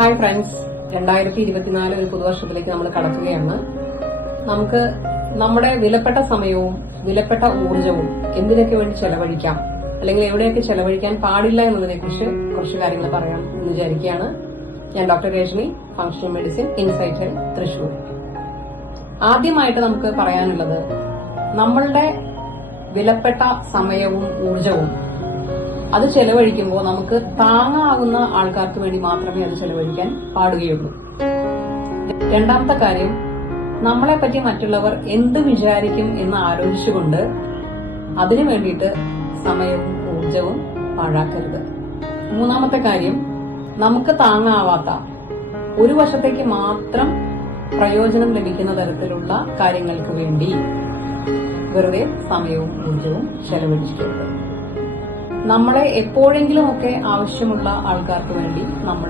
Hi friends, 2024 ഒരു പുതുവർഷത്തിലേക്ക് നമ്മൾ കടക്കുകയാണ്. നമുക്ക് നമ്മുടെ വിലപ്പെട്ട സമയവും വിലപ്പെട്ട ഊർജവും എന്തിനൊക്കെ വേണ്ടി ചെലവഴിക്കാം, അല്ലെങ്കിൽ എവിടെയൊക്കെ ചെലവഴിക്കാൻ പാടില്ല എന്നതിനെ കുറിച്ച് കുറച്ച് കാര്യങ്ങൾ പറയാം എന്ന് വിചാരിക്കുകയാണ്. ഞാൻ doctor Rashmi, functional medicine insight health, Thrissur. ആദ്യമായിട്ട് നമുക്ക് പറയാനുള്ളത്, നമ്മളുടെ വിലപ്പെട്ട സമയവും ഊർജവും അത് ചെലവഴിക്കുമ്പോൾ നമുക്ക് താങ്ങാവുന്ന ആൾക്കാർക്ക് വേണ്ടി മാത്രമേ അത് ചെലവഴിക്കാൻ പാടുകയുള്ളൂ. രണ്ടാമത്തെ കാര്യം, നമ്മളെപ്പറ്റി മറ്റുള്ളവർ എന്ത് വിചാരിക്കും എന്ന് ആലോചിച്ചുകൊണ്ട് അതിനു വേണ്ടിയിട്ട് സമയവും ഊർജവും പാഴാക്കരുത്. മൂന്നാമത്തെ കാര്യം, നമുക്ക് താങ്ങാവാത്ത ഒരു വശത്തേക്ക് മാത്രം പ്രയോജനം ലഭിക്കുന്ന തരത്തിലുള്ള കാര്യങ്ങൾക്ക് വേണ്ടി വെറുതെ സമയവും ഊർജവും ചെലവഴിക്കരുത്. നമ്മളെ എപ്പോഴെങ്കിലുമൊക്കെ ആവശ്യമുള്ള ആൾക്കാർക്ക് വേണ്ടി നമ്മൾ